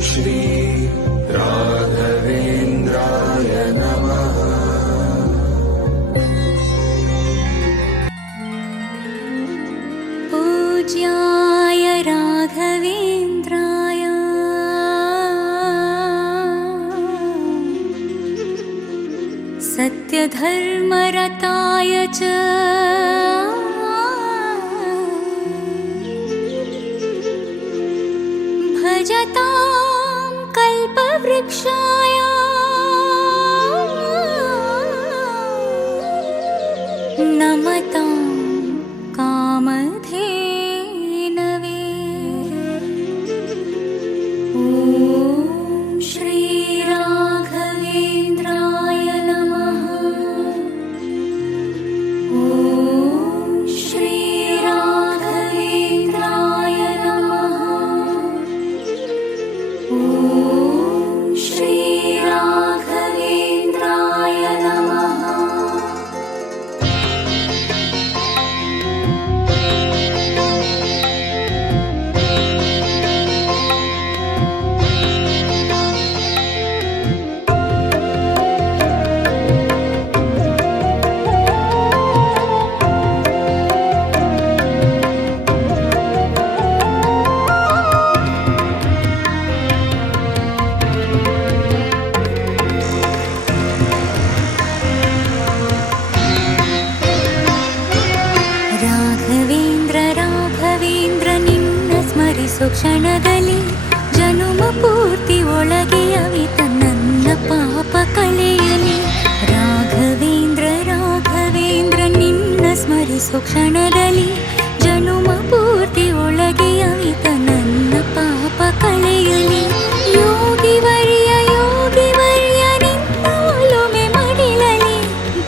श्री राघवेन्द्राय नमः। पूज्याय राघवेन्द्राय सत्यधर्मरताय च भजतां कल्पवृक्षाय नमतां कामधेनवे। ॐ श्री राघवेन्द्राय नमः। ॐ श्री राघवेन्द्राय नमः। ॐ श्री राघवेन्द्राय नमः। ರಾಘವೇಂದ್ರ ನಿನ್ನ ಸ್ಮರಿಸೋ ಕ್ಷಣದಲ್ಲಿ ಜನುಮ ಪೂರ್ತಿ ಒಳಗೆ ಅವಿತ ನನ್ನ ಪಾಪ ಕಳೆಯಲಿ. ರಾಘವೇಂದ್ರ ನಿನ್ನ ಸ್ಮರಿಸೋ ಕ್ಷಣದಲ್ಲಿ ಜನುಮ ಪೂರ್ತಿ ಒಳಗೆ ಅವಿತ ನನ್ನ ಪಾಪ ಕಳೆಯಲಿ. ಯೋಗಿವರ್ಯ ನಿನ್ನ ಒಲುಮೆ ಮಡಿಲಲಿ.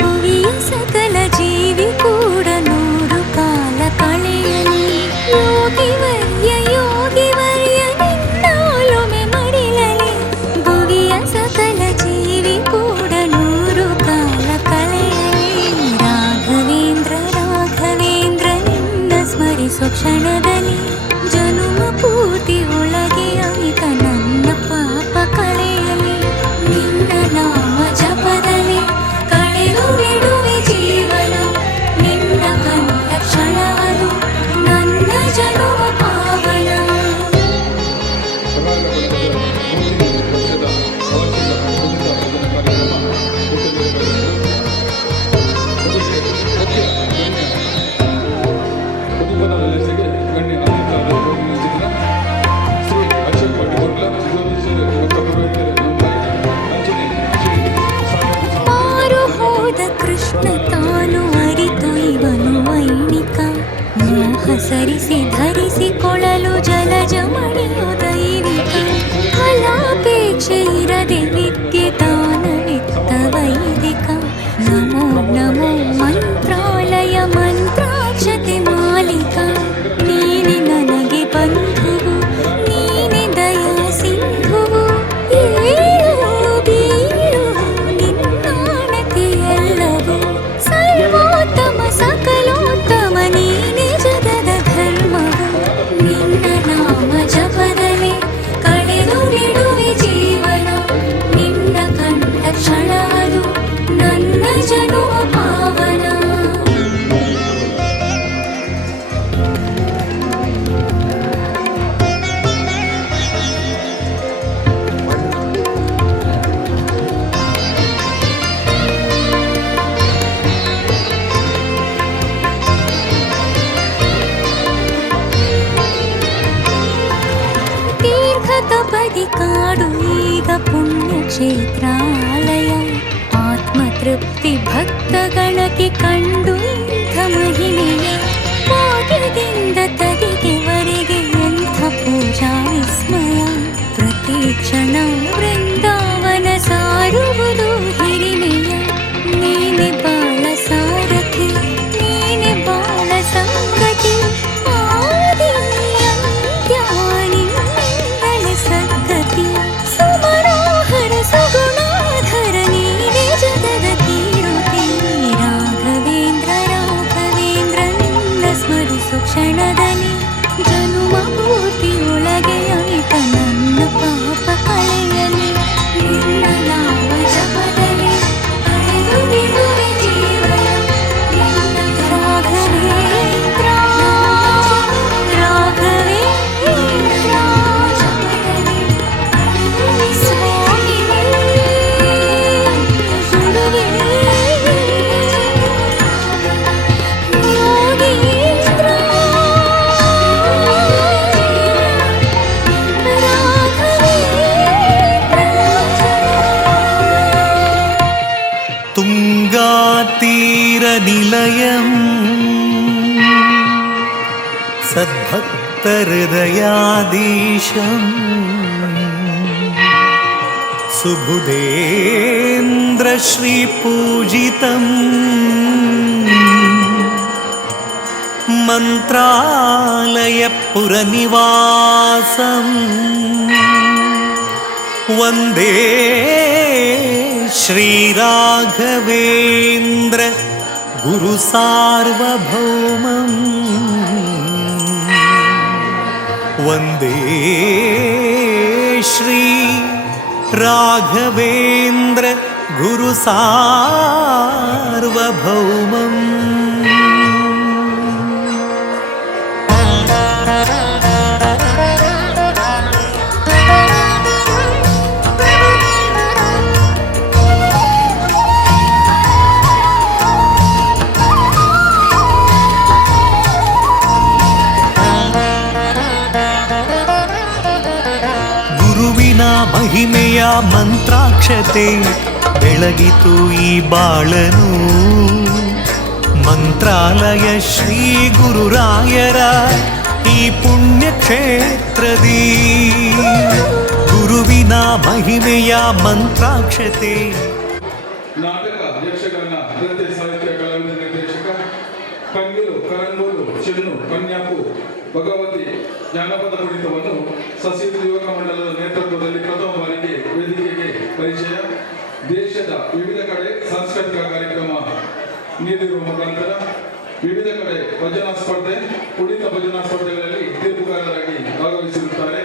ಭುವಿಯ ಸಕಲ ಜೀವಿ ಕೂಡ ನೂರು ಕಾಲ ಕಳೆಯಲಿ. ಯೋಗಿವರ್ಯ ನಿನ್ನ ಒಲುಮೆ ಮಡಿಲಲಿ. ಭುವಿಯ ಸಕಲ ಜೀವಿ ಕೂಡ ನೂರು ಕಾಲ ಕಳೆಯಲಿ. ರಾಘವೇಂದ್ರ ನಿನ್ನ ಸ್ಮರಿಸೋ ಕ್ಷಣದಲ್ಲಿ ಜನುಮ ಪೂರ್ತಿ ಒಳಗೆ ಅವಿತ ನನ್ನ ಪಾಪ ಕಳೆಯಲಿ. ನಿನ್ನ ನಾಮ ಜಪದಲ್ಲಿ ಕಳೆದು ಬಿಡುವೆ ಜೀವನ. ನಿನ್ನ ಕಂಡ ಕ್ಷಣವದು ನನ್ನ ಜನುಮ ಪಾವನ. ಪಾರು ಹೋದ ಕೃಷ್ಣ ತಾನು ಅರಿತು ಇವನು ವೈಣಿಕ. ಮೋಹ ಸರಿಸಿ ಧರಿಸಿಕೊಳ್ಳಲು ಜಲಜ ಮಣಿಯು ದೈವಿಕ. ಫಲಾಪೇಕ್ಷೆ ಇರದೆ ವಿದ್ಯೆ ದಾನವಿತ್ತ ವೈದಿಕ. ನಮೋ ನಮೋ ಮಂತ್ರಾಲಯ ಮಂತ್ರಾಕ್ಷತೆ ಮಾಲಿಕ. ನೀನೆ ನನಗೆ ಬಂಧುವು, ನೀನೆ ದಯಾ ಸಿಂಧುವು. ಏಳು ಬೀಳು ನಿನ್ನಾಣತೆ ಎಲ್ಲವೂ. ಸರ್ವೋತ್ತಮ ಸಕಲೋತ್ತಮ ನೀನೆ ಜಗದ ಧರ್ಮವು. ನಿನ್ನ ನಾಮ ಜಪದಲ್ಲಿ ಕಳೆದು ಬಿಡುವೆ ಜೀವನ. ನಿನ್ನ ಕಂಡ ಕ್ಷಣವದು ನನ್ನ ಜನುಮ ಪಾವನ. ತೀರ್ಥತಪದಿ ಕಾಡು ಈಗ ಪುಣ್ಯಕ್ಷೇತ್ರಾಲಯ. ಆತ್ಮತೃಪ್ತಿ ಭಕ್ತಗಣಕ್ಕೆ ಕಂಡು ಇಂಥ ಮಹಿಮೆಯ. ಪಾದ್ಯದಿಂದ ತದಿಗೆವರೆಗೆ ಎಂಥ ಪೂಜಾ ವಿಸ್ಮಯ. ಪ್ರತಿ ಕ್ಷಣ ವೃಂದಾವನ ಸಾರುವುದು ಹಿರಿಮೆಯ. ನೀನೆ ಬಾಳ ಸಾರಥಿ, ನೀನೆ ಬಾಳ ಸಂಗತಿ. ಆದಿ ಅಂತ್ಯ ನಿನ್ನಿಂದಲೇ ಸದ್ಗತಿ. ಸುಮನೋಹರ ಸುಗುಣಾಧರ ನೀನೆ ಜಗದ ಕೀರುತಿ. ರಾಘವೇಂದ್ರ ನಿನ್ನ ಸ್ಮರಿಸೋ ಕ್ಷಣದಲ್ಲಿ भक्तहृदयाधीशम् सुबुधेन्द्रश्रीपूजितम् मन्त्रालयपुरनिवासम् वन्दे श्रीराघवेन्द्र गुरुसार्वभौमम् वन्दे श्री राघवेन्द्र गुरुसार्वभौमम् ಮಹಿಮೆಯ ಮಂತ್ರಾಕ್ಷತೆ ಬೆಳಗಿತು ಈ ಬಾಳನು ಮಂತ್ರಾಲಯ ಶ್ರೀ ಗುರುರಾಯರ ಈ ಪುಣ್ಯ ಕ್ಷೇತ್ರದಿ ಗುರುವಿನ ಮಹಿಮೆಯ ಮಂತ್ರಾಕ್ಷತೆ. ನಾಟಕ ಯಕ್ಷಗಾನ ನೃತ್ಯ ಸಾಹಿತ್ಯ ಕಲಾವಿದ ನಿರ್ದೇಶಕ ಕಂಗಿಲು ಕರಂಗೋಲು ಚೆನ್ನು ಕನ್ಯಾಪು ಭಗವತಿ ಜಾನಪದ ಕುಣಿತವನ್ನು ಸಸಿಯುತ ಯುವಕ ಮಂಡಲದ ನೇತೃತ್ವದಲ್ಲಿ ಪ್ರಥಮ ಬಾರಿಗೆ ವೇದಿಕೆಗೆ ಪರಿಚಯ. ದೇಶದ ವಿವಿಧ ಕಡೆ ಸಾಂಸ್ಕೃತಿಕ ಕಾರ್ಯಕ್ರಮ ನೀಡಿರುವ ಮುಖಾಂತರ ವಿವಿಧ ಕಡೆ ಭಜನಾ ಸ್ಪರ್ಧೆ, ಕುಣಿತ ಭಜನಾ ಸ್ಪರ್ಧೆಗಳಲ್ಲಿ ತೀರ್ಪುಗಾರರಾಗಿ ಭಾಗವಹಿಸಿರುತ್ತಾರೆ.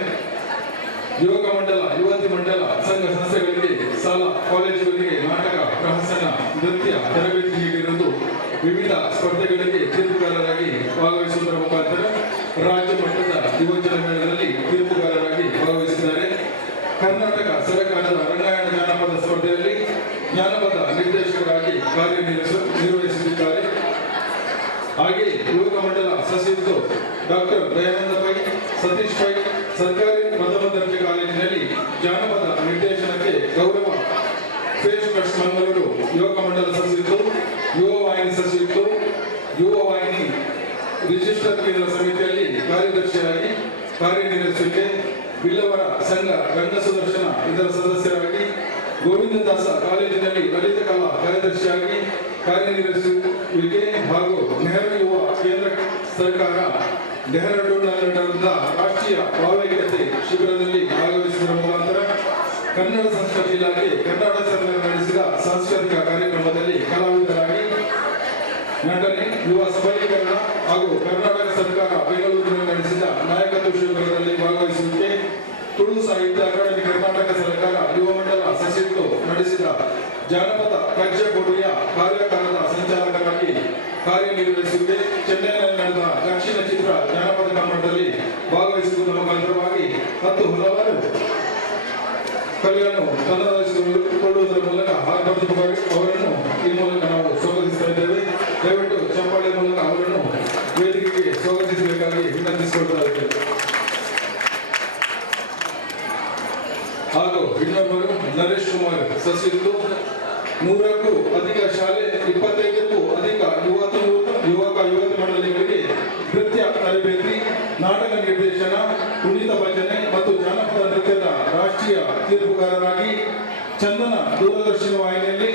ಯುವಕ ಮಂಡಲ, ಯುವತಿ ಮಂಡಲ, ಸಂಘ ಸಂಸ್ಥೆಗಳಿಗೆ, ಶಾಲಾ ಕಾಲೇಜುಗಳಿಗೆ ನಾಟಕ, ಪ್ರಹಸನ, ನೃತ್ಯ ತರಬೇತಿ ನೀಡಿರುವುದು. ವಿವಿಧ ಸ್ಪರ್ಧೆಗಳಿಗೆ ತೀರ್ಪುಗಾರರಾಗಿ ಭಾಗವಹಿಸುವುದರ ಮುಖಾಂತರ ರಾಜ್ಯ ಮಟ್ಟದ ಯುವಜನ ಮೇಳದಲ್ಲಿ ತೀರ್ಪುಗಾರರಾಗಿ ಭಾಗವಹಿಸಿದ್ದಾರೆ. ಕರ್ನಾಟಕ ಸರ್ಕಾರದ ರಂಗಾಯಣ ಜಾನಪದ ಸ್ಪರ್ಧೆಯಲ್ಲಿ ಜಾನಪದ ನಿರ್ದೇಶಕರಾಗಿ ಕಾರ್ಯನಿರ್ವಹಿಸುತ್ತಿದ್ದಾರೆ. ಹಾಗೆ ಯುವಕ ಮಂಡಲ ಸಸಿಯುತ ಡಾಕ್ಟರ್ ದಯಾನಂದ ಪೈ, ಸತೀಶ್ ಪೈ ಸರ್ಕಾರಿ ಪ್ರಥಮ ದರ್ಜೆ ಕಾಲೇಜಿನಲ್ಲಿ ಜಾನಪದ ನಿರ್ದೇಶನಕ್ಕೆ ಗೌರವ ಫೇಸ್ ಕಟ್ಸ್ ಮಂಗಳೂರು ಯುವಕ ಮಂಡಲ ಸಸಿಯುತ, ಯುವ ವಾಹಿನಿ ಸಸಿಯುತ, ಯುವ ವಾಹಿನಿ ರಿಜಿಸ್ಟರ್ ಕೇಂದ್ರ ಸಮಿತಿಯಲ್ಲಿ ಕಾರ್ಯದರ್ಶಿಯಾಗಿ ಕಾರ್ಯನಿರ್ವಹಿಸುವಿಕೆ. ಬಿಲ್ಲವರ ಸಂಘ ರಂಗ ಸುದರ್ಶನ ಇದರ ಸದಸ್ಯರಾಗಿ, ಗೋವಿಂದದಾಸ ಕಾಲೇಜಿನಲ್ಲಿ ಲಲಿತ ಕಲಾ ಕಾರ್ಯದರ್ಶಿಯಾಗಿ ಕಾರ್ಯನಿರ್ವಹಿಸುವಿಕೆ ಹಾಗೂ ನೆಹರು ಯುವ ಕೇಂದ್ರ ಸರ್ಕಾರ ಡೆಹ್ರಾಡೂನ್‌ನಲ್ಲಿರುವ ರಾಷ್ಟ್ರೀಯ ಭಾವೈಕ್ಯತೆ ಶಿಬಿರದಲ್ಲಿ ಭಾಗವಹಿಸುವುದರ ಮುಖಾಂತರ ಕನ್ನಡ ಸಂಸ್ಕೃತಿ ಇಲಾಖೆ ಕರ್ನಾಟಕ ಸರ್ಕಾರ ನಡೆಸಿದ ಸಾಂಸ್ಕೃತಿಕ ಕಾರ್ಯಕ್ರಮದಲ್ಲಿ ಕಲಾವಿದರಾಗಿ ನಟನೆ, ಯುವ ಸಬಲೀಕರಣ ಹಾಗೂ ಕರ್ನಾಟಕ ಸರ್ಕಾರ ಬೆಂಗಳೂರಿನಲ್ಲಿ ನಡೆಸಿದ ನಾಯಕತ್ವ ಶಿಬಿರದಲ್ಲಿ ಭಾಗವಹಿಸುವಿಕೆ. ತುಳು ಸಾಹಿತ್ಯ ಅಕಾಡೆಮಿ ಕರ್ನಾಟಕ ಸರ್ಕಾರ ಯುವ ಮಂಡಲ ಸಸಿಯುತ ನಡೆಸಿದ ಜಾನಪದ ಕಾರ್ಯಕೋಟೆಯ ಕಾರ್ಯಕಾಲದ ಸಂಚಾಲಕರಾಗಿ ಕಾರ್ಯನಿರ್ವಹಿಸುವಿಕೆ. ಚೆನ್ನೈನಲ್ಲಿ ನಡೆದ ದಕ್ಷಿಣ ಚಿತ್ರ ಜಾನಪದ ಕಮ್ಮಟದಲ್ಲಿ ಭಾಗವಹಿಸುವುದರ ಮುಖಾಂತರವಾಗಿ 10 ಹಲವಾರು ಕಲೆಯನ್ನು ತನ್ನದಾಗಿಸಿಕೊಳ್ಳುವುದರ ಮೂಲಕ ಅವರನ್ನು ಈ ಮೂಲಕ ನಾವು ಸ್ವಾಗತಿಸ್ತಾ ಇದ್ದೇವೆ. ದಯವಿಟ್ಟು ಚಪ್ಪಾಳೆ ಮೂಲಕ ಅವರನ್ನು ವೇದಿಕೆಗೆ ಸ್ವಾಗತಿಸಬೇಕಾಗಿ ವಿನಂತಿಸಿಕೊಳ್ತಾ ಇದ್ದೇವೆ. ಹಾಗೂ ಇನ್ನೊಬ್ಬರು ನರೇಶ್ ಕುಮಾರ್ ಸಸಿಯುತ, 100ಕ್ಕೂ ಅಧಿಕ ಶಾಲೆ, 25ಕ್ಕೂ ಅಧಿಕ ಯುವಕ ಯುವತಿ ಮಂಡಳಿಗಳಿಗೆ ನೃತ್ಯ ತರಬೇತಿ, ನಾಟಕ ನಿರ್ದೇಶನ, ಕುಣಿತ ಭಜನೆ ಮತ್ತು ಜಾನಪದ ನೃತ್ಯದ ರಾಷ್ಟ್ರೀಯ ತೀರ್ಪುಗಾರರಾಗಿ ಚಂದನ ದೂರದರ್ಶನ ವಾಹಿನಿಯಲ್ಲಿ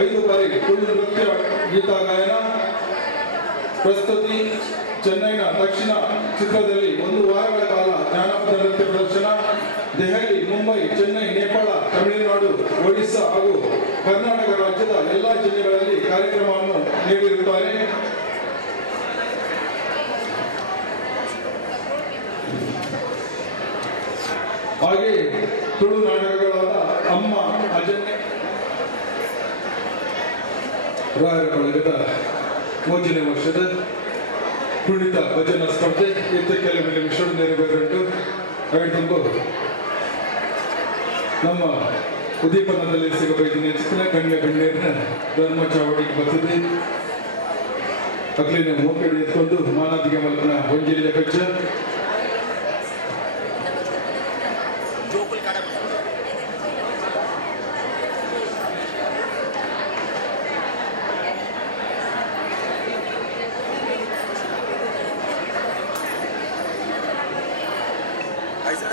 5 ಬಾರಿ ತುಳು ನೃತ್ಯ ಗೀತ ಗಾಯನ ಪ್ರಸ್ತುತಿ, ಚೆನ್ನೈನ ದಕ್ಷಿಣ ಚಿತ್ರದಲ್ಲಿ 1 ವಾರಗಳ ಕಾಲ ಜಾನಪದ ನೃತ್ಯ ಪ್ರದರ್ಶನ, ದೆಹಲಿ, ಮುಂಬೈ, ಚೆನ್ನೈ, ನೇಪಾಳ, ತಮಿಳುನಾಡು, ಒಡಿಶಾ ಹಾಗೂ ಕರ್ನಾಟಕ ರಾಜ್ಯದ ಎಲ್ಲಾ ಜಿಲ್ಲೆಗಳಲ್ಲಿ ಕಾರ್ಯಕ್ರಮವನ್ನು ನೀಡಿರುತ್ತಾರೆ. ಹಾಗೆ ತುಳು ನಾಟಕಗಳಾದ ಅಮ್ಮ ಅಜನ್ಯ ರಾಯರ ಬಳಗದ 3ನೇ ವರ್ಷದ ಕುಣಿತ ಭಜನಾ ಸ್ಪರ್ಧೆ ಕೆಲವು ನಿಮಿಷ ನೆರವೇರುಂಟು. ತುಂಬ ನಮ್ಮ ಉದೀಪನದಲ್ಲಿ ಸಿಗಬೇಕು ನೆಚ್ಚಿನ ಗಣ್ಯ ಗಣ್ಯರನ್ನ ಧರ್ಮ ಚಾವಡಿಗೆ ಬರ್ತದೆ. ಅಗ್ಲಿನ ಮೂಕಡಿ ಎತ್ಕೊಂಡು ಮಾನದಿಗೆ ಮಲ್ಪನ ಹೊಂಜಿಲಿಯ ಕಚ್ಚ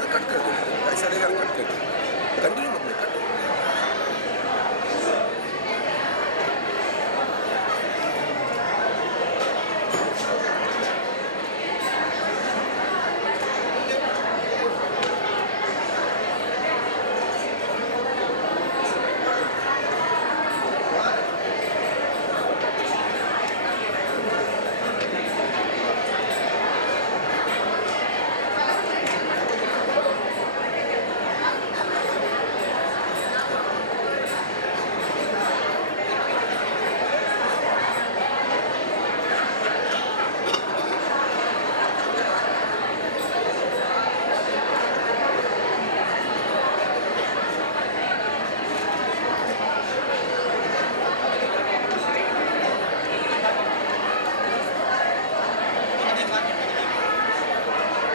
कट कर दो, ऐसा रहेगा कट कर दो, कंटिन्यू मत कट।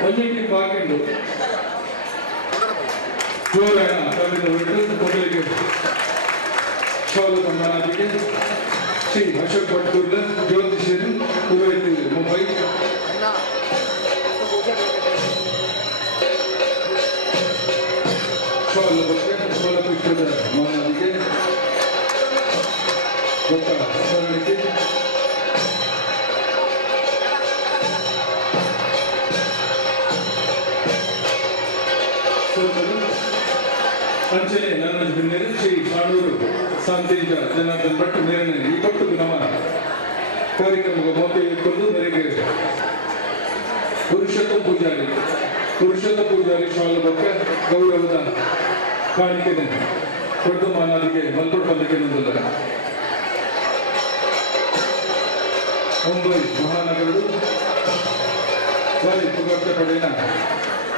ಒಂದಕ್ಕೆ ಬಾಗಿಲು ಜೋರಾಯಣ ಕವಿದ ಮೊದಲಿಗೆ ಸ್ವಾಗತ ಮಹಾರಾಜಿಗೆ ಶ್ರೀ ಅಶೋಕ್ ಭಟ್ಕೂರ್ಲ ಜ್ಯೋತಿಷರು ಕುವೈತ್ ಮುಂಬೈ ಸ್ವಾಗತ ಸೋಲಪುಷ್ಪದ ಮಹಾರಾಜಿಗೆ ಗೊತ್ತ ಸ್ಮರಣೆಗೆ ಅಂಚನೆ ನನ್ನ ಭಿನ್ನರು ಶ್ರೀ ಶಾಣೂರು ಶಾಂತೇಜ ಜನಾರ್ದನ್ ಭಟ್ ಮೇರನೆ ಇವತ್ತು ನಮ್ಮ ಕಾರ್ಯಕ್ರಮಕ್ಕೆ ಮೋಕೆ ಇಟ್ಕೊಂಡು ಮೇರೆಗೆ ಪುರುಷೋತ್ತಮ ಪೂಜಾರಿ ಶಾಲೆ ಬಗ್ಗೆ ಗೌರವದ ಕಾಣಿಕೆ ಕೊಟ್ಟು ಮಾನಾದಿಗೆ ಮಲ್ಪಟ್ಟು ಬಂದಕ್ಕೆ ನಂದಲ್ಲ ಮುಂಬೈ ಮಹಾನಗರಡು ಬಾರಿ ಪುಗರ್ತ ಪಡೆಯ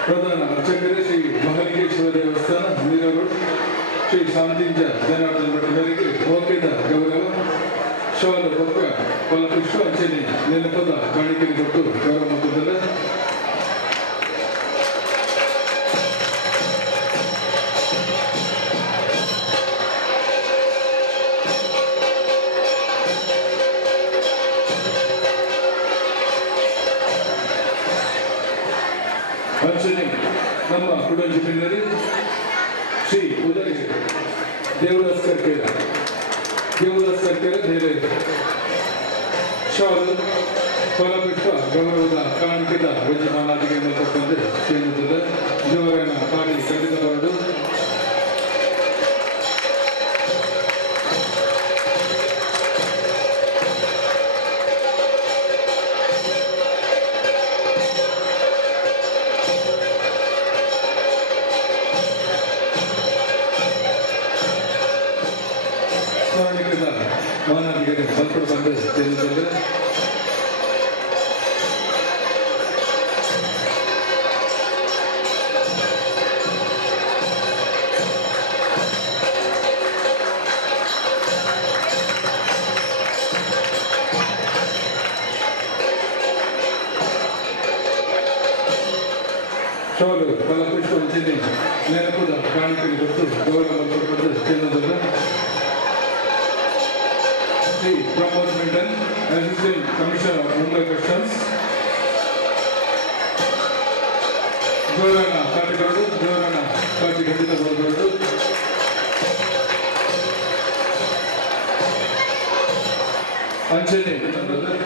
ಪ್ರಧಾನ ಅರ್ಚಕರೇ ಶ್ರೀ ಮಹಾಲಿಂಗೇಶ್ವರ ದೇವಸ್ಥಾನ ನೀರರೋಡ್ ಶ್ರೀ ಶಾಂತಿಂಜ ಜನಾರ್ದನ್ ಭಟ್ ಮೇರೆಗೆ ಮೋಕೆದ ಗೌರವ ಶಾಲ ಬೊಕ್ಕ ಫಲಪುಷ್ಪ ಅಂಚನೆ ನೆನಪದ ಕಾಣಿಕೆ ಕೊಟ್ಟು ಗೌರವ ಮತ್ತದಲ್ಲ ಅಂಚನೆ ನಮ್ಮ ಕುಡಂಜಿ ಪಿನ್ನರಿ ಶ್ರೀ ಉದಯ ದೇವದಾಸ್ ಕರ್ಕೇರ ಧೈರ್ಯ ಶಾಲು ಫಲಪುಷ್ಪ ಗೌರವದ ಕಾಣಿಕೆದ ಯಜಮಾನಾದಿಗೆ ಮತ್ತೊಂದು ಸೇರುತ್ತದೆ ಜೋರನ ಕಾಡಿ ಖಂಡಿತಬಾರದು ಮಾನವಿಗೆ ಸ್ವಲ್ಪ ಬಂದು ತಿಳಿದರೆ ಶಾಲು ಫಲಪುಷ್ಪ ಅಂಚನೆ ನೆನಪದ ಕಾಣಿಕೆ ಗೊತ್ತು ಗೌರವ ಕೊಟ್ಟು ತಿಳಿದರೆ Sri Pramod Mendan, Assistant Commissioner of Mumbai Customs. Jorana Katikadu, Jorana Katikadu. Anjali, brother.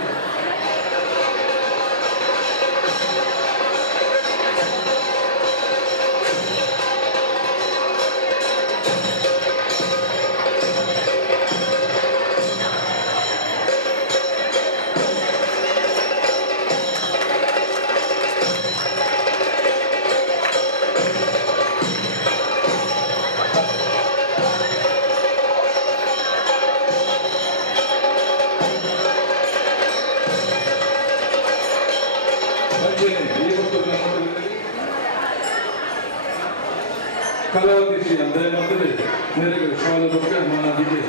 Kalavati Shri ಅಂದಾಯ ಮಾಡ್ತದೆ ಮೇರೆಗೆ ಶಾಲ ಬಗ್ಗೆ ಮಾನಾದಿಗೆ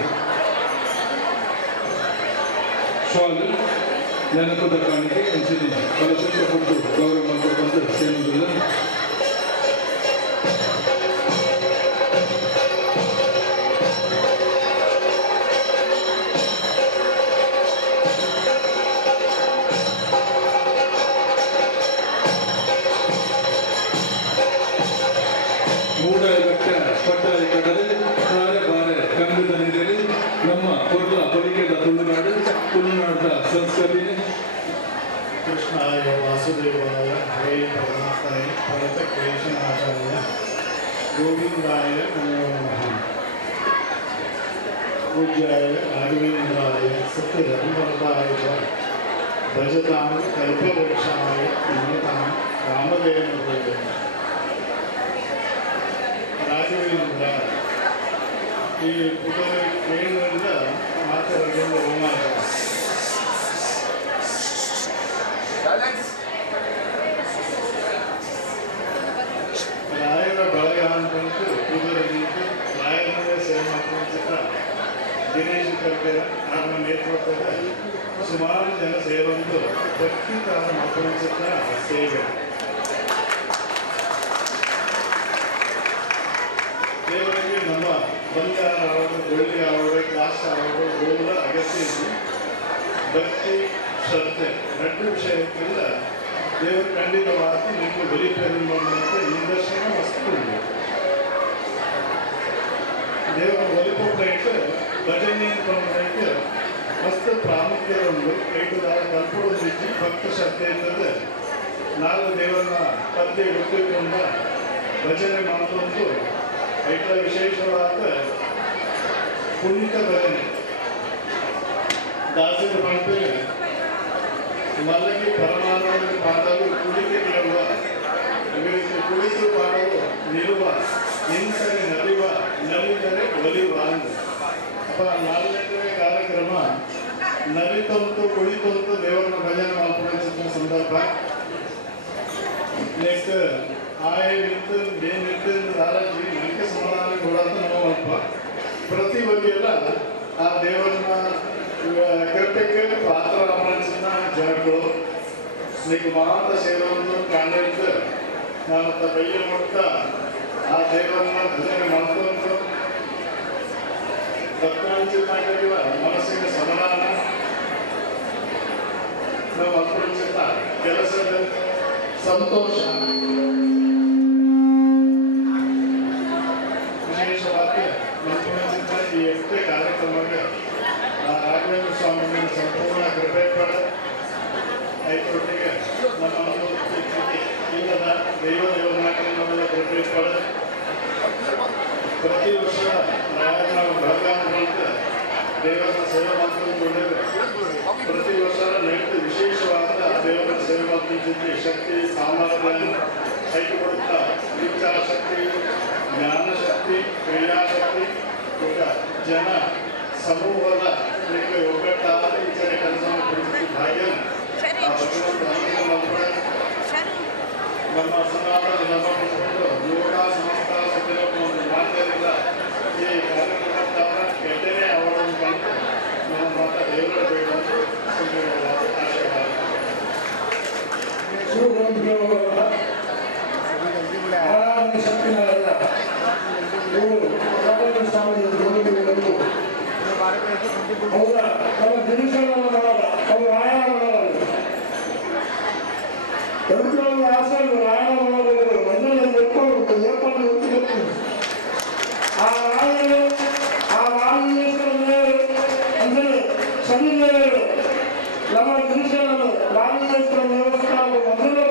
ಶಾಲ್ ನೆನಪದ ಕಾಣಿಕೆ ಅಂಚಿನಿ ಫಲಪುಷ್ಪ ಕೊಟ್ಟು ಗೌರವ ಮಾಡ್ಕೊಂಡು ಬಂದು ಸೇರುವುದಿಲ್ಲ ಮೂಡಗಟ್ಟ ಪಟ್ಟಾರಿ ಕಡಲೆ ತಾರೆ ಬಾರೆ ಕನ್ನಡದ ನೆಲೆಯಲ್ಲಿ ನಮ್ಮ ಕೊರ್ಲ ಬಳಿಕೆದ ತುಳುನಾಡದ ಸಂಸ್ಕೃತಿ ಕೃಷ್ಣಾಯ ವಾಸುದೇವಾಯ ಹರೇ ಪರಮಾತ್ಮನೆ ಭರತ ಕೇಶನಾಚಾರ್ಯ ಗೋವಿಂದಾಯ ನಮೋ ನಮಃ. ಪೂಜ್ಯಾಯ ರಾಘವೇಂದ್ರಾಯ ಸತ್ಯಧರ್ಮವರ್ತಾಯ ಚ ಭಜತಾಂ ಕಲ್ಪವೃಕ್ಷಾಯ ನಮತಾಂ ರಾಮದೇವನಿಗೆ. ರಾಘವೇಂದ್ರ ಈ ಪುಟದ ಕೇಂದ್ರದಿಂದ ಮಾತಾಡೋದು ರೋಮಾಂಚ. ರಾಯರ ಬಳಗ ಅಂತಂತೂ ಕುದುರೆಗಿಂತು ರಾಯರನ್ನೇ ಸೇವೆ ಮಾಡ್ಕೊಂತ ದಿನೇಶ್ ಕರ್ಕರ ನಮ್ಮ ನೇತೃತ್ವದ ಸುಮಾರು ಜನ ಸೇರೊಂದು ಭಕ್ತಿಕಾರ ಮಾಡ್ಕೊಂತ ಸೇವೆ. ದೇವರಿಗೆ ನಮ್ಮ ಬಂಗಾರ ಆಗೋದು, ಬೆಳ್ಳಿ ಆಗೋದು, ಕಾಸು ಆಗೋದು, ಗೋಲ ಅಗತ್ಯ ಇದೆ. ಭಕ್ತಿ ಶ್ರದ್ಧೆ ಎರಡು ವಿಷಯಕ್ಕೆಲ್ಲ ದೇವರು ಖಂಡಿತವಾಗಿ ನಿಮಗೆ ಒಲಿಪೆನ್ನುವಂಥ ನಿದರ್ಶನ ವಸ್ತು ಇದೆ. ದೇವರ ಒಲಿಪಟ್ಟು ಭಜನೆ ಅಂತ ಮಸ್ತ್ ಪ್ರಾಮುಖ್ಯದ ಒಂದು ಕೈಟುದಾರ ಕಲ್ಪಡೋದು ಭಕ್ತ ಶ್ರದ್ಧೆ ಇಲ್ಲದೆ ನಾವು ದೇವರನ್ನ ಪದ್ಯ ಹುಟ್ಟಿಕೊಂಡ ಭಜನೆ ಮಾಡೋದು ಐಟ ವಿಶೇಷವಾದ ಪುನೀತ ಭಜನೆ. ದಾಸರ ಮಾಡ್ತೇವೆ ಮಲಗಿ ಪರಮಾನಂದ ಪಾಡಲು ಕುಳಿತು ಕೇಳುವ, ಕುಳಿತು ಪಾಡಲು ನಿಲ್ಲುವ, ನಿಂತರೆ ನಲಿವ, ನಲಿದರೆ ಒಲಿವ ಅಂದ. ಅಪ್ಪ 4ನೇ ಕಾರ್ಯಕ್ರಮ ನಲಿತಂತು ಕುಳಿತಂತು ದೇವರನ್ನ ಭಜನೆ ಮಾಡ್ಕೊಳ್ಳೋ ಸಂದರ್ಭ. ನೆಕ್ಸ್ಟ್ ಆಯವಿತ್ತು ಬೇನಿತ್ತು ರಾರಾಜಿ ನನಗೆ ಸಮಾಧಾನ ಕೊಡೋದು ನೋವಪ್ಪ. ಪ್ರತಿ ಬಗೆಯಲ್ಲ ಆ ದೇವರನ್ನ ಕೃಪೆಗೆ ಪಾತ್ರರಾಮನ ಜನಗಳು ನೀವು ಮಾತ್ರ ಸೇರೋದು ಕಾಣಿದ್ದು ನಾನು ಬೈಯ ಮಾಡ್ತಾ ಆ ದೇವರನ್ನ ಭಜನೆ ಮಾಡ್ಕೊಂಡು ಭಕ್ತಾಂಚಿರುವ ಮನಸ್ಸಿನ ಸಮಾಧಾನ ನಾವು ಅರ್ಪಣಿಸಿದ ಕೆಲಸದ ಸಂತೋಷ ವಿಶೇಷವಾಗಿ ಅರ್ಪಣಿಸಿದ ಈ ಎಷ್ಟೇ ಕಾರ್ಯಕ್ರಮಕ್ಕೆ ರಾಘವೇಂದ್ರ ಸ್ವಾಮಿ ಸಂಪೂರ್ಣ ಕೃಪೆ ಪಡ ಐದೊಟ್ಟಿಗೆ ನಮ್ಮ ಇಲ್ಲದ ದೇವನಾಗರನ್ನೆಲ್ಲ ಕೃಪೆ ಪಡ ಪ್ರತಿ ವರ್ಷ ನಾವು ಬೆಳಗಾವಿಗಳಂತ ದೇವರನ್ನ ಸೇವೆ ಮಾಡ್ಕೊಂಡ್ಕೊಂಡೇವೆ. ಪ್ರತಿ ವರ್ಷ ನೆಟ್ಟು ವಿಶೇಷವಾದ ದೇವರ ಸೇವೆ ಮಾಡ್ತಿದ್ದ ಶಕ್ತಿ ಸಾಮರ್ಥ್ಯ ಐದು ಕೊಡುತ್ತಾ ವಿಚಾರಶಕ್ತಿ, ಜ್ಞಾನಶಕ್ತಿ, ಕ್ರಿಯಾಶಕ್ತಿ, ಜನ ಸಮೂಹದ ಒಗ್ಗಟ್ಟಾದ ಈ ಕಡೆ ಕೆಲಸವನ್ನು ಕೊಡಿಸಿ ಭಾಗ್ಯ ಆ ಭಗವಂತ ನಮ್ಮ ಸನಾತನ ಧರ್ಮ ಯೋಗ ಸಂಸ್ಥಾ ಸತ್ಯವನ್ನು ಮಾಧ್ಯಮದ ಈ ಕಾರ್ಯಕ್ರಮದ ಕೆಟ್ಟನೇ ಅವರನ್ನು ಕಂಡು ನಮ್ಮ ಮಾತ ದೇವರ ಬೇಡುವಂತೆ ಆಶೀರ್ವಾದ. ಹೌದಾ ನಮ್ಮ ದಿನಗಳನ್ನು ಮಾಡಲ್ಲ, ಅವರು ರಾಯಣ ಮಾಡಲ್ಲ. ಎಲ್ರೂ ಆಸೆ ರಾಯಣ ಮಾಡೋದು ಮನೆಯಲ್ಲಿ ಎತ್ಕೊಂಡು ಏರ್ಪಾಡು ಎತ್ತಿ ಆ ರಾಯರು ಆ ರಾಮೇಶ್ವರ ಅಂದರೆ ಶನಿದೇವರು ನಮ್ಮ ದಿನಗಳನ್ನು ರಾಮೇಶ್ವರ ದೇವಸ್ಥಾನ ಮೊದಲು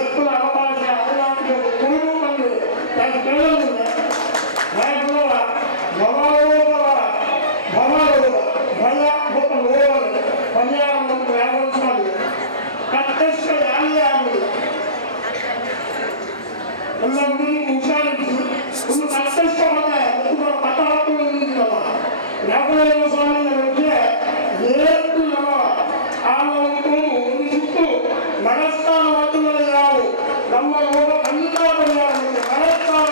ಎತ್ತುವ ಅವಕಾಶ ಅವಕಾಶ ಕುಳಿತುಕೊಂಡು ನಾನು ಕೇಳೋದಿಲ್ಲ. ನಾಯಕರು ಭಯ ಮತ್ತು ಹೋಗೋದು ಭಯ ಮತ್ತು ವ್ಯಾಪಾರ ಕಟ್ಟಷ್ಟು ಯಾರೇ ಆಗುವುದು ಎಲ್ಲ ಹುಡುಗಿ ಹುಷಾರಿಸಿ ಒಂದು ಕಟ್ಟಷ್ಟು ಮತ ಹಾಕುವುದಿಲ್ಲ. ರಾಘವೇಂದ್ರ ಸ್ವಾಮಿಯ ಬಗ್ಗೆ ಎಷ್ಟು ಒಂದು ಸುತ್ತು ಮನಸ್ಥಾನ ಮಾತುಗಳು ಯಾವುವು ನಮ್ಮ ಹೋಗ ಖಂಡಿತ ಮನಸ್ಥಾನ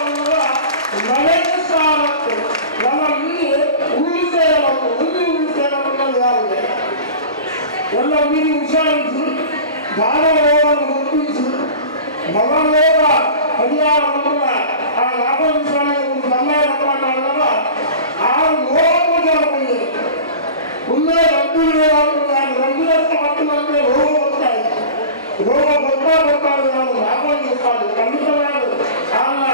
ಮನೆಯ ಸ್ಥಾನಕ್ಕೆ ನಮ್ಮ ಉಳಿ ಸೇರಬೇಕು. ಉಳಿ ಸೇರಬೇಕು ಯಾವುದೇ ಎಲ್ಲ ಹುಡುಗಿ ಹುಷಾರಿಸಿ ಧಾರವನ್ನು ಗುರುತಿಸಿ ಮಗನೋಗ ಹರಿಯಾಣ ಆ ರಾಘವೇಂದ್ರ ಸ್ವಾಮಿ ಒಂದು ಸಮಯ ಮಾಡಿದಾಗ ಆ ನೋವು ಬಂದಿದೆ. ಮುಂದೆ ರಂಗಿರಸ್ಥ ಮಕ್ಕಳಂತೆ ರೋಗ ಬರ್ತಾ ಇದೆ. ರೋಗ ಬರ್ತಾ ನಾವು ರಾಘವೇಂದ್ರ ಸ್ವಾಮಿ ಖಂಡಿತವಾಗಿ ಕಾರಣ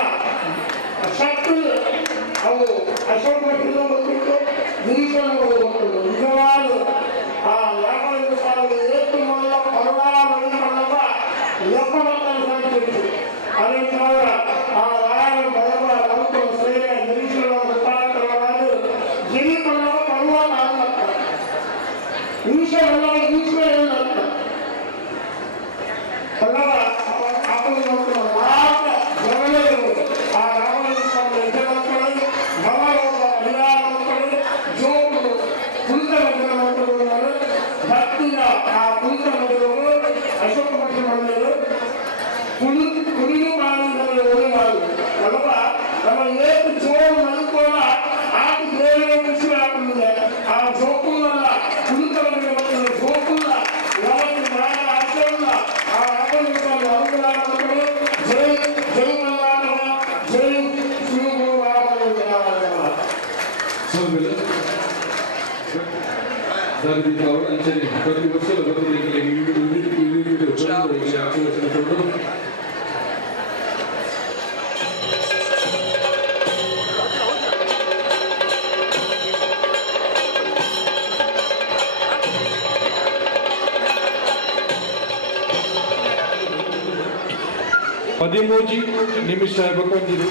ಸಾರಥಿ ಅವರು ಅಂಚನೆ ಪ್ರತಿ ವರ್ಷದ ಬದಲಿಗೆ ಆಶೀರ್ವಚನಗೊಂಡು ಪದಿಮೂಜಿ ನಿಮಿಷ ಬಕ್ಕೊಂಡಿರು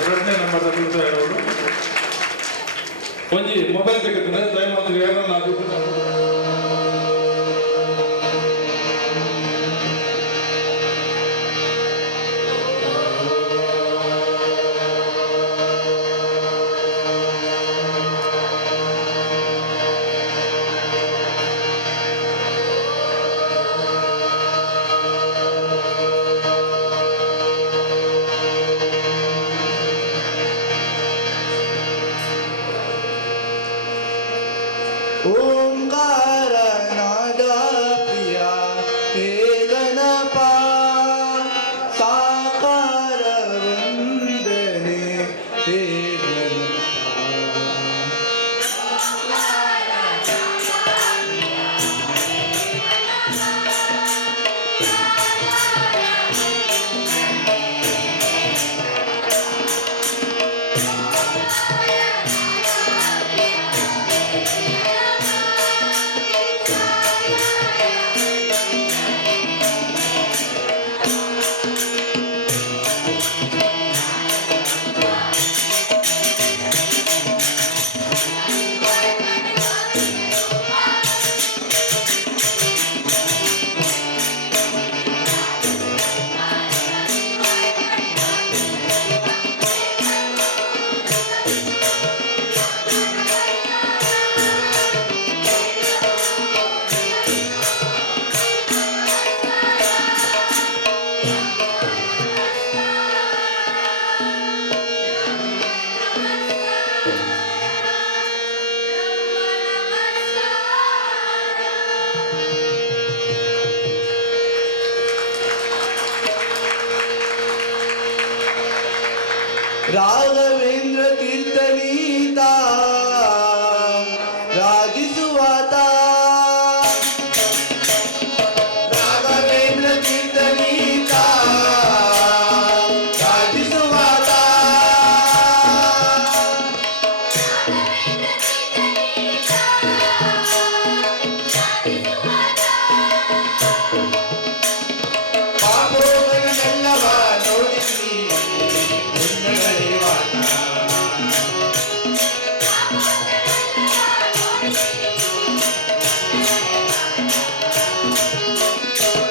ಎರಡನೇ ನಂಬರ್ ಹೇಳೋರು ಒಂಜಿ ಮೊಬೈಲ್ ತೆಗೆದ್ರೆ ದಯಮಾಡಿ ಯಾರನ್ನ ಓಂಕಾರ ನಾದ ಪ್ರಿಯ ಹೇ ಗಣಪ ಸಾಕಾರ ವಂದನೆ ಹೇ ರಾಘವೇಂದ್ರ ತೀರ್ಥನೀತ ರಾಜಿಸುವಾತ ರಾಘವೇಂದ್ರ ತೀರ್ಥನೀತ ರಾಜಿಸುವಾತ ಪಾಪೋಗಳೆಲ್ಲವ ನೋಡಿಸಿ ಪುಣ್ಯಗಳೆವಾತ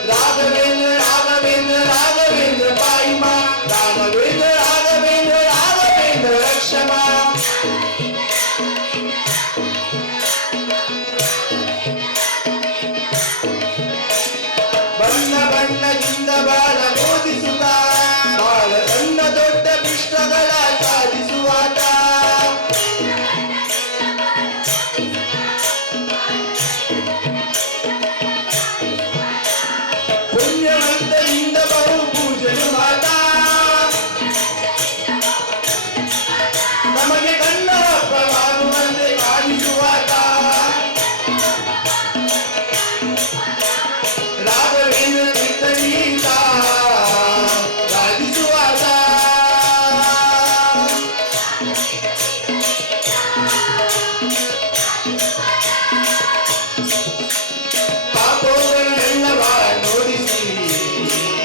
ರಾಘವೇಂದ್ರ ರಾಘವೇಂದ್ರ ರಾಘವೇಂದ್ರ ಪಾಯಿಮ ರಾಘವೇಂದ್ರ ರಾಘವೇಂದ್ರ ರಾಘವೇಂದ್ರ ರಕ್ಷಮ ಬಣ್ಣ ಬಣ್ಣದಿಂದ ಬಾಳ ಬೋಧಿಸುತ್ತ ಬಾಳ ಸಣ್ಣ ದೊಡ್ಡ ಪಿಷ್ಟಗಳ ಸಾಧಿಸುವಾತ ಪುಣ್ಯವಂತರಿಂದ ಬಹು ಪೂಜೆನು ಮಾತ ನಮಗೆ ಕಣ್ಣ ಹಬ್ಬವಾಗುವಂತೆ ಕಾಣಿಸುವಾತ ರಾಘವೇಂದ್ರ ತೀರ್ಥನೀತ ರಾಜಿಸುವಾತ ಪಾಪೋಗಳೆಲ್ಲವ ನೋಡಿಸಿ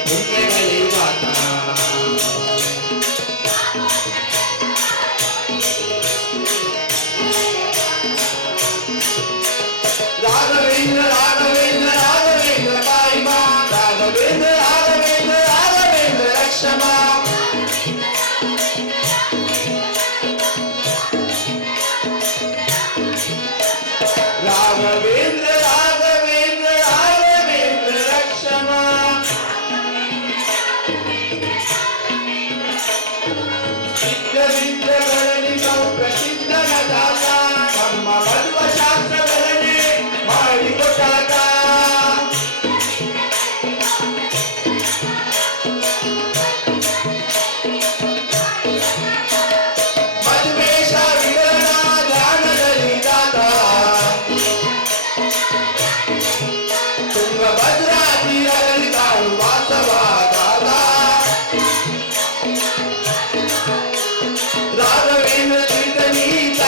ಪುಣ್ಯಗಳೆವಾತ ರಾಘವೇಂದ್ರ ರಾಘವೇಂದ್ರ ರಾಘವೇಂದ್ರ ಪಾಯಿಮ ರಾಘವೇಂದ್ರ ರಾಘವೇಂದ್ರ ರಾಘವೇಂದ್ರ ರಕ್ಷಮ ರಾಘವೇಂದ್ರ ರಾಘವೇಂದ್ರ ರಾಘವೇಂದ್ರ ರಕ್ಷಮ ಸಿದ್ಧವಿದ್ಯಗಳಲ್ಲಿ ಪ್ರಸಿದ್ಧನ ದಾಸ ನಮ್ಮ ಮಧ್ವ ಶಾಸ್ತ್ರಗಳನ್ನೇ ಮಾಡಿಕೊಟ್ಟಾಗ ಮಧುವೇಶ ವಿವರಣ ಧ್ಯಾನದಲ್ಲಿ ದಾತ ತುಂಗಭದ್ರಾ ತೀರದಲ್ಲಿ ತಾನು ವಾಸವಾದಾಗ ರಾಘವೇಂದ್ರ ತೀರ್ಥನೀತ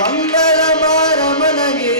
ಮಂಗಳ ಮಾರಮನಗೆ